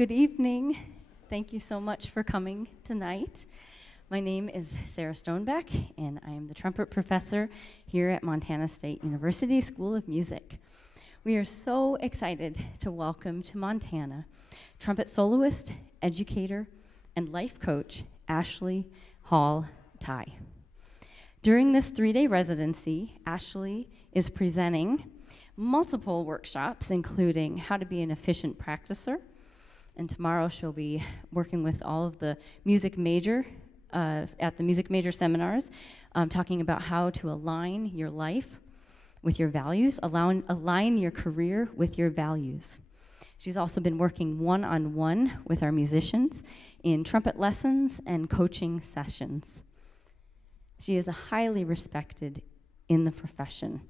Good evening. Thank you so much for coming tonight. My name is Sarah Stoneback, and I am the trumpet professor here at Montana State University School of Music. We are so excited to welcome to Montana trumpet soloist, educator, and life coach, Ashley Hall Tighe. During this 3-day residency, Ashley is presenting multiple workshops, including how to be an efficient practicer, and tomorrow she'll be working with all of the music major at the music major seminars, talking about how to align your life with your values, align your career with your values. She's also been working one-on-one with our musicians in trumpet lessons and coaching sessions. She is highly respected in the profession.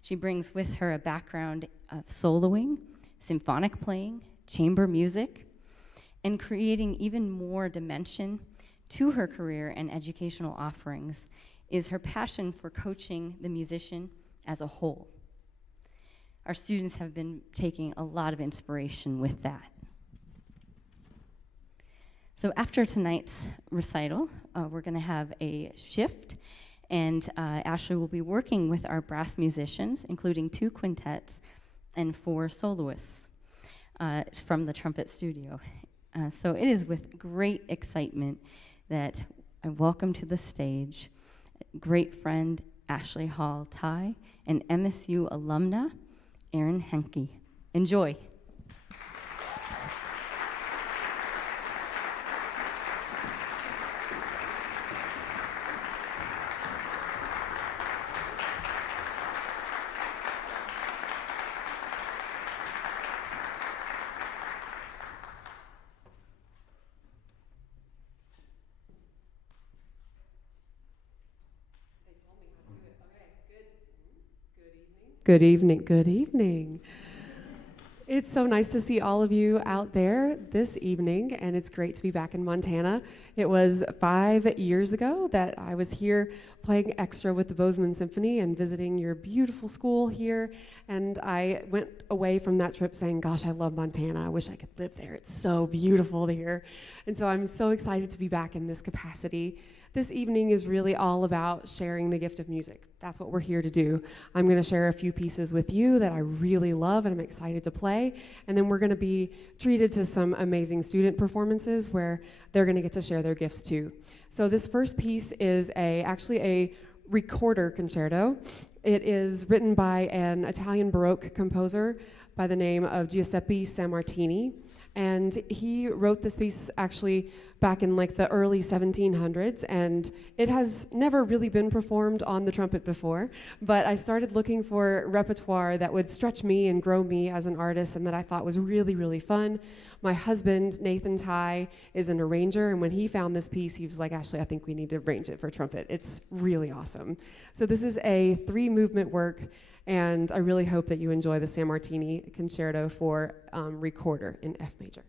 She brings with her a background of soloing, symphonic playing, chamber music, and creating even more dimension to her career and educational offerings is her passion for coaching the musician as a whole. Our students have been taking a lot of inspiration with that. So after tonight's recital, we're going to have a shift, and Ashley will be working with our brass musicians, including 2 quintets and 4 soloists from the trumpet studio. So it is with great excitement that I welcome to the stage great friend Ashley Hall Tighe and MSU alumna Erin Henke. Enjoy. Good evening, good evening. It's so nice to see all of you out there this evening, and it's great to be back in Montana. It was 5 years ago that I was here playing extra with the Bozeman Symphony and visiting your beautiful school here, and I went away from that trip saying, gosh, I love Montana. I wish I could live there. It's so beautiful here. And so I'm so excited to be back in this capacity. This evening is really all about sharing the gift of music. That's what we're here to do. I'm going to share a few pieces with you that I really love and I'm excited to play, and then we're going to be treated to some amazing student performances where they're going to get to share their gifts too. So this first piece is actually a recorder concerto. It is written by an Italian Baroque composer by the name of Giuseppe Sammartini. And he wrote this piece actually back in like the early 1700s, and it has never really been performed on the trumpet before, but I started looking for repertoire that would stretch me and grow me as an artist and that I thought was really, really fun. My husband, Nathan Tighe, is an arranger, and when he found this piece, he was like, Ashley, I think we need to arrange it for trumpet. It's really awesome. So this is a 3-movement work, and I really hope that you enjoy the Sammartini Concerto for recorder in F major.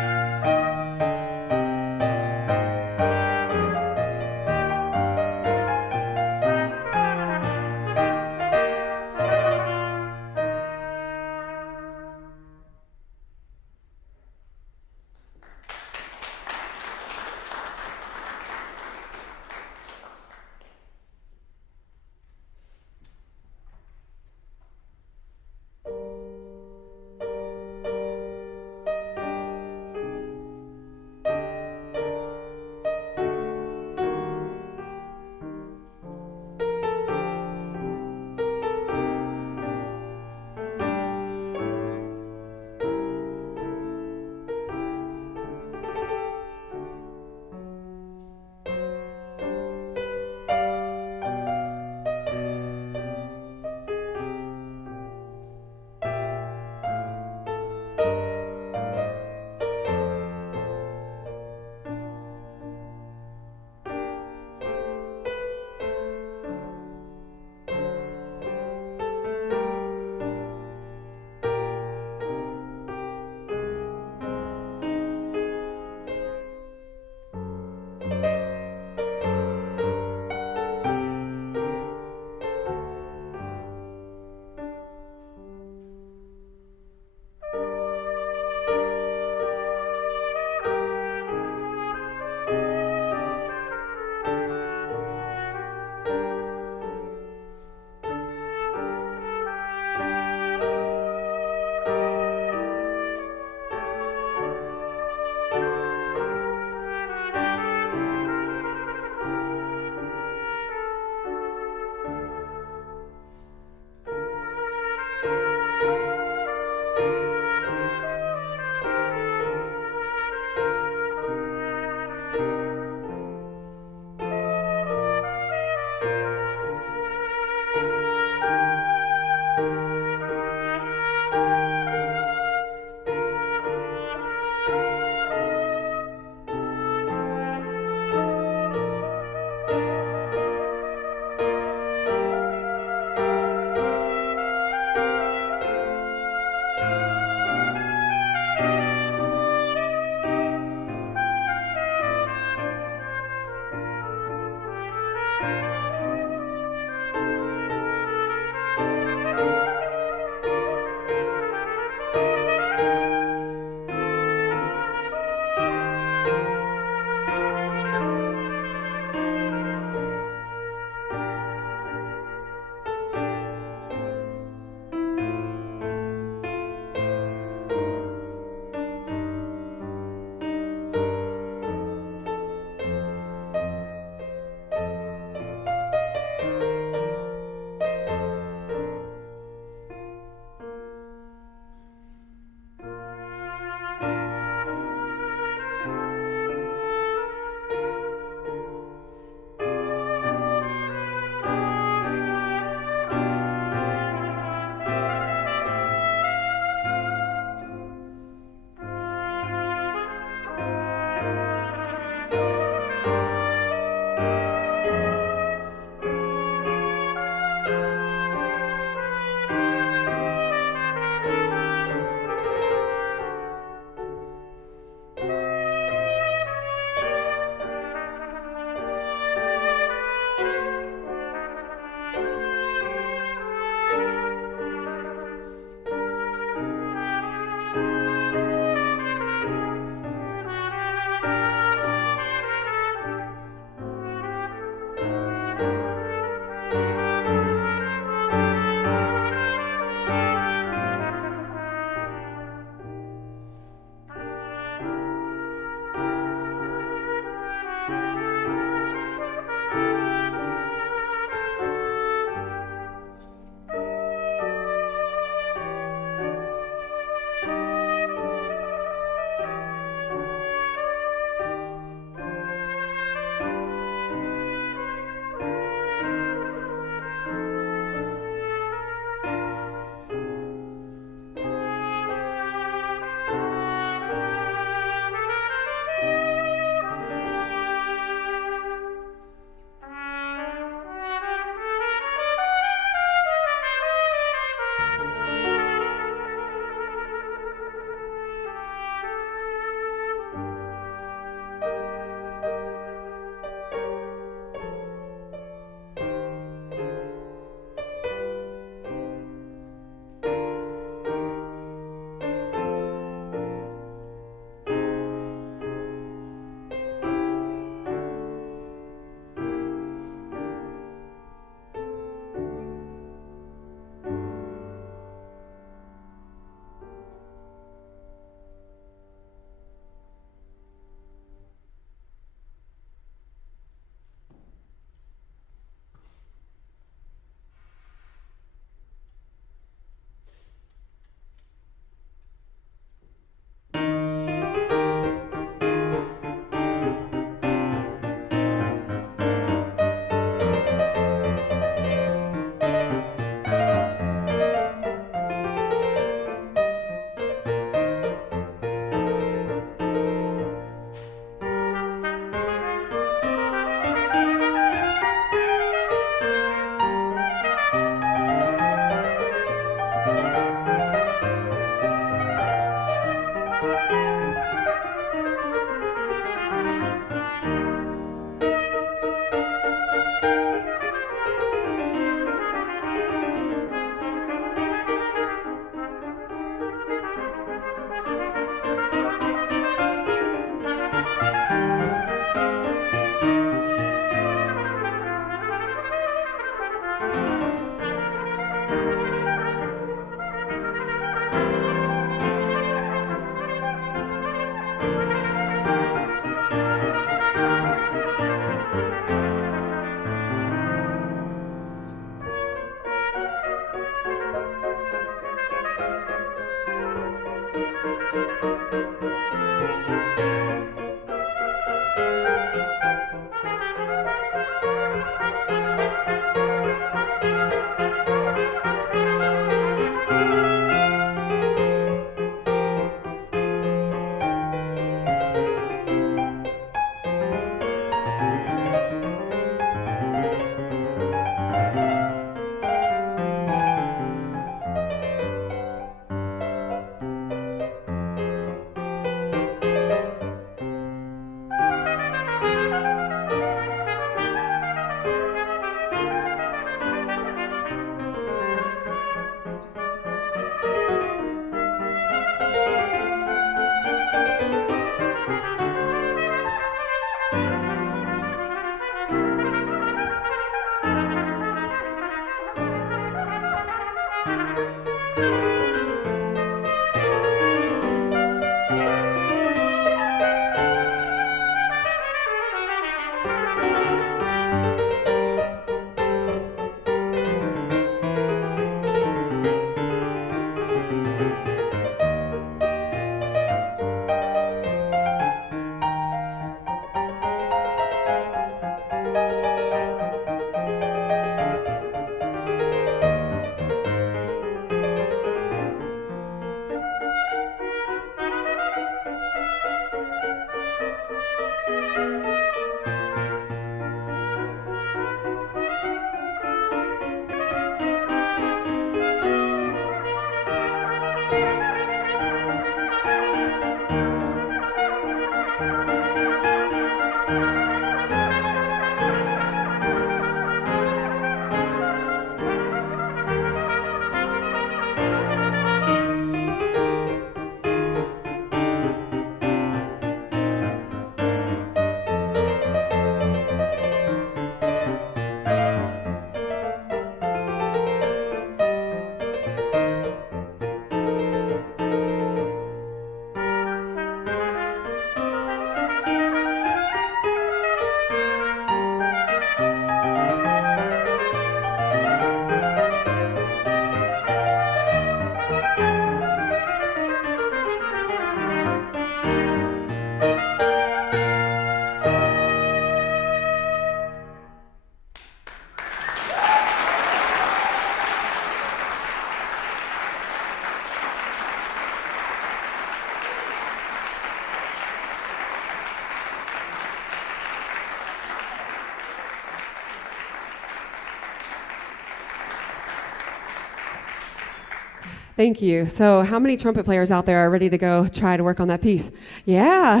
Thank you. So how many trumpet players out there are ready to go try to work on that piece? Yeah.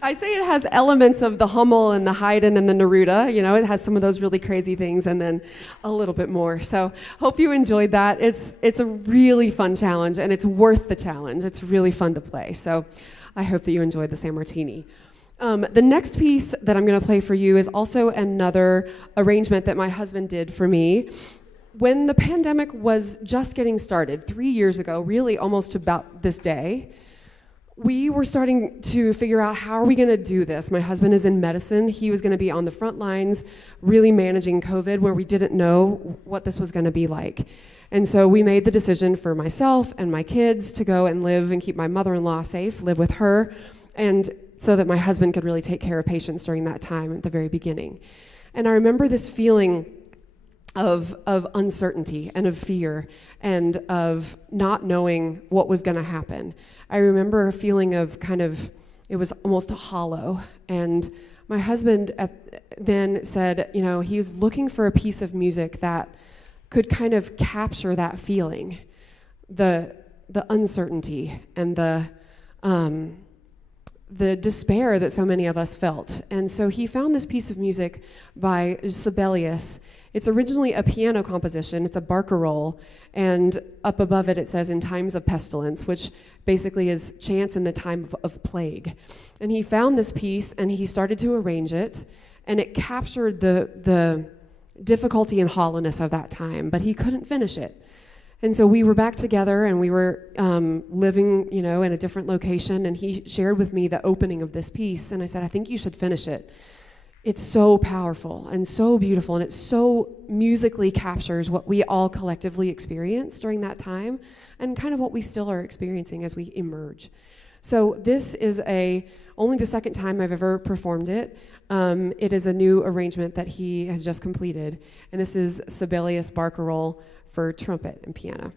I say it has elements of the Hummel and the Haydn and the Neruda. You know, it has some of those really crazy things and then a little bit more. So hope you enjoyed that. It's a really fun challenge, and it's worth the challenge. It's really fun to play. So I hope that you enjoyed the Sammartini. The next piece that I'm going to play for you is also another arrangement that my husband did for me. When the pandemic was just getting started, 3 years ago, really almost about this day, we were starting to figure out, how are we going to do this? My husband is in medicine. He was going to be on the front lines, really managing COVID, where we didn't know what this was going to be like. And so we made the decision for myself and my kids to go and live and keep my mother-in-law safe, live with her, and so that my husband could really take care of patients during that time at the very beginning. And I remember this feeling of uncertainty and of fear and of not knowing what was going to happen. I remember a feeling of it was almost hollow. And my husband then said, you know, he was looking for a piece of music that could kind of capture that feeling, the uncertainty and the despair that so many of us felt. And so he found this piece of music by Sibelius. It's originally a piano composition. It's a Barcarola, and up above it, it says, "In times of pestilence," which basically is chants in the time of plague. And he found this piece, and he started to arrange it, and it captured the difficulty and hollowness of that time, but he couldn't finish it. And so we were back together, and we were living, you know, in a different location, and he shared with me the opening of this piece, and I said, "I think you should finish it." it's so powerful and so beautiful, and it so musically captures what we all collectively experienced during that time and kind of what we still are experiencing as we emerge. So this is only the second time I've ever performed it. It is a new arrangement that he has just completed, and this is Sibelius Barcarola for trumpet and piano.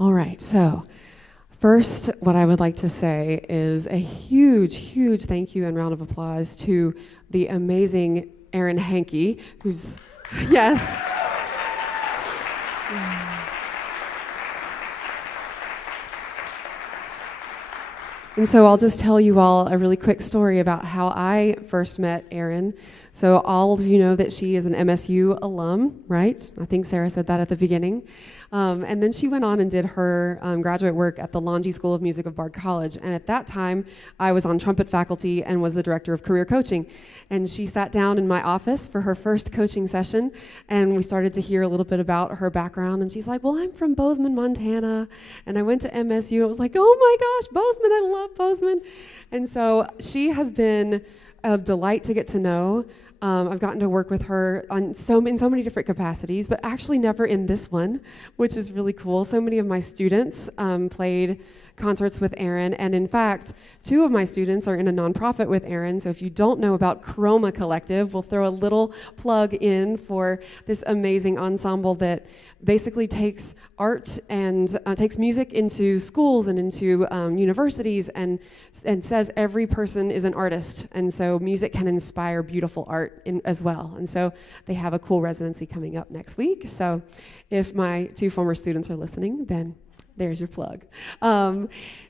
All right, so first, what I would like to say is a huge, huge thank you and round of applause to the amazing Erin Henke, who's, yes. And so I'll just tell you all a really quick story about how I first met Erin. So all of you know that she is an MSU alum, right? I think Sarah said that at the beginning. And then she went on and did her graduate work at the Longy School of Music of Bard College. And at that time, I was on trumpet faculty and was the director of career coaching. And she sat down in my office for her first coaching session, and we started to hear a little bit about her background. And she's like, well, I'm from Bozeman, Montana, and I went to MSU. It was like, oh my gosh, Bozeman, I love Bozeman. And so she has been a delight to get to know. I've gotten to work with her in so many different capacities, but actually never in this one, which is really cool. So many of my students played concerts with Erin, and in fact, 2 of my students are in a nonprofit with Erin. So if you don't know about Chroma Collective, we'll throw a little plug in for this amazing ensemble that basically takes art and takes music into schools and into universities and says every person is an artist, and so music can inspire beautiful art as well. And so they have a cool residency coming up next week. So if my 2 former students are listening, then there's your plug.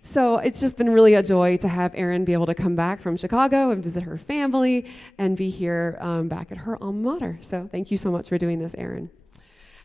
So it's just been really a joy to have Erin be able to come back from Chicago and visit her family and be here back at her alma mater. So thank you so much for doing this, Erin.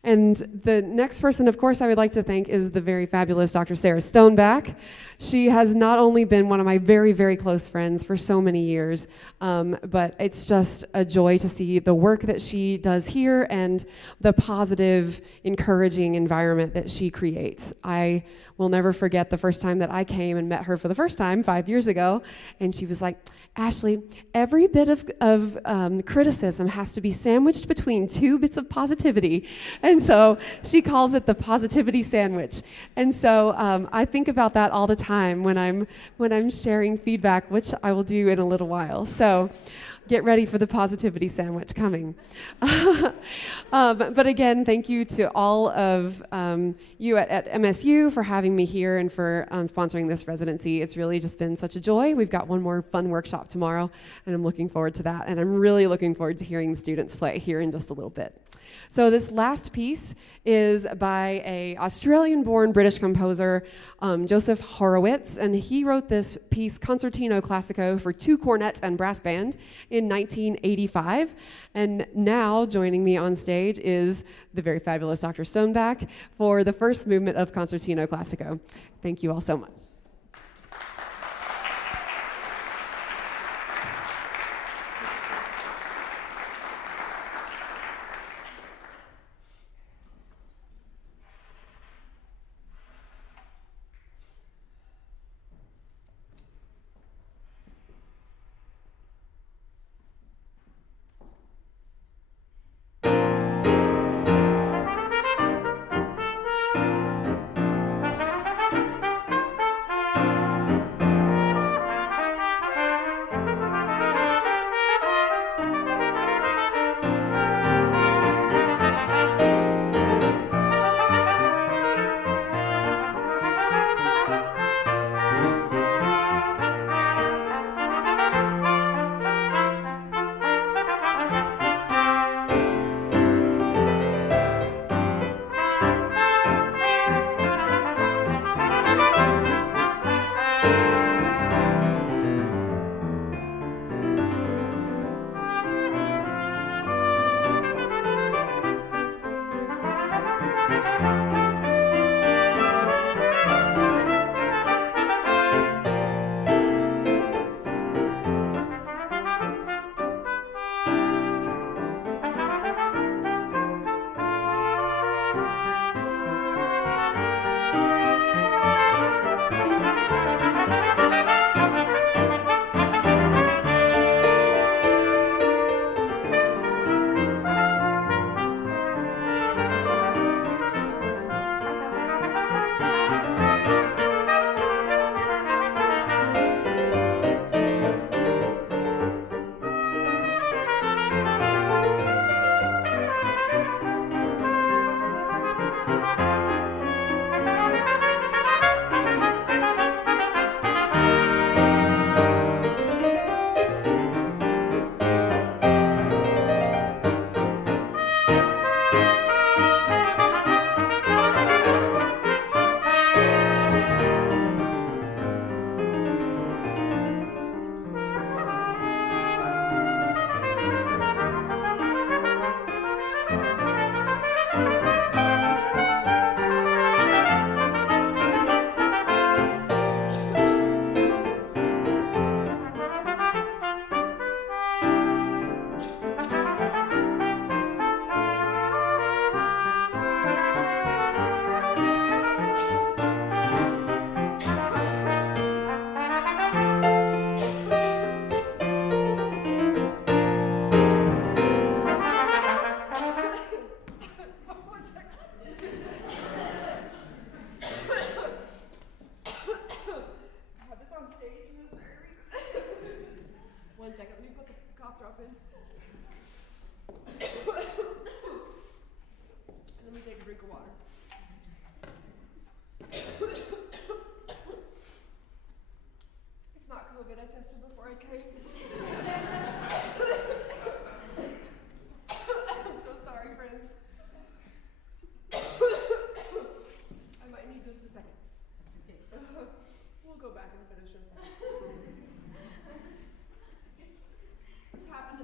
And the next person, of course, I would like to thank is the very fabulous Dr. Sarah Stoneback. She has not only been one of my very, very close friends for so many years, but it's just a joy to see the work that she does here and the positive, encouraging environment that she creates. I will never forget the first time that I came and met her for the first time 5 years ago, and she was like, Ashley, every bit of criticism has to be sandwiched between 2 bits of positivity. And so she calls it the positivity sandwich. And so I think about that all the time when I'm sharing feedback, which I will do in a little while. So get ready for the positivity sandwich coming. But again, thank you to all of you at MSU for having me here and for sponsoring this residency. It's really just been such a joy. We've got one more fun workshop tomorrow, and I'm looking forward to that. And I'm really looking forward to hearing the students play here in just a little bit. So this last piece is by a Australian-born British composer, Joseph Horowitz, and he wrote this piece, Concertino Classico, for 2 cornets and brass band in 1985. And now joining me on stage is the very fabulous Dr. Stoneback for the first movement of Concertino Classico. Thank you all so much.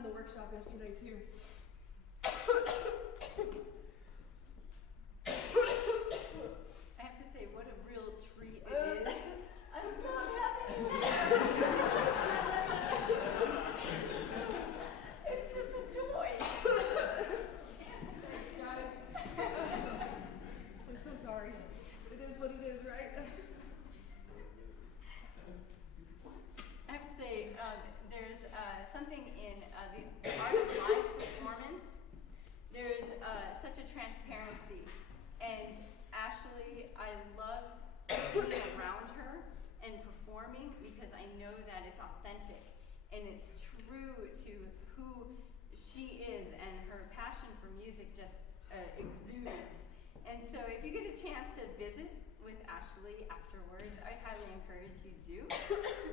in the workshop yesterday too. I have to say, what a real treat it is. I'm not happy. It's just a joy. Thanks, guys. I'm so sorry. It is what it is, right? I have to say, there's something in the art of live performance. There's such a transparency. And Ashley, I love being around her and performing because I know that it's authentic and it's true to who she is, and her passion for music just exudes. And so if you get a chance to visit with Ashley afterwards, I highly encourage you do,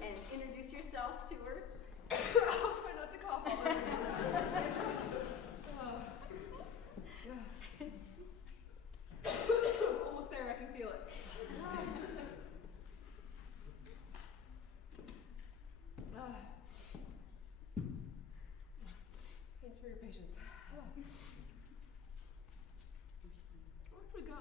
and introduce yourself to her. I'll try not to cough all over you. Almost there, I can feel it. Thanks for your patience. Where should we go?